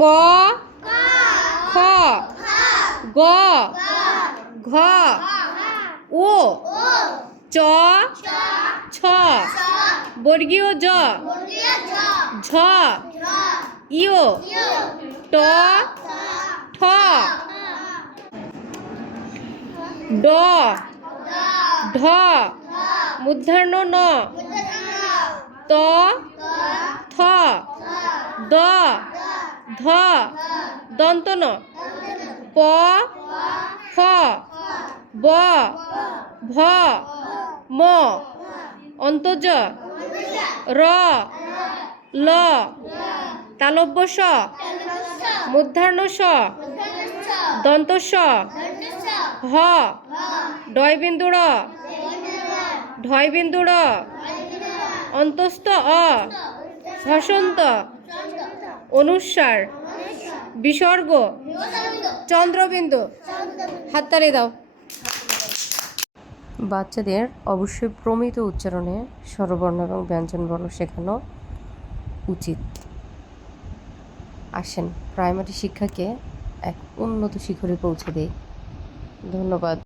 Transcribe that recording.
ক খ গ ঘ ও চ ছ বর্গীয় জ ঝ ইয় ট ঠ ড ঢ মূর্ধন্য ন ত থ দ ধ দন্ত ন প ফ ব ভ ম অন্তর্জ র ল তালব্য স মূর্ধন্য স দন্ত স হ ডয়বিন্দু র ঢয়বিন্দু র অন্তস্থ অ হসন্ত অনুস্বার বিসর্গ চন্দ্রবিন্দু। হাততালি দাও। বাচ্চাদের অবশ্যই প্রমিত উচ্চারণে স্বরবর্ণ এবং ব্যঞ্জনবর্ণ শেখানো উচিত। আসেন প্রাইমারি শিক্ষাকে এক উন্নত শিখরে পৌঁছে দেই। ধন্যবাদ।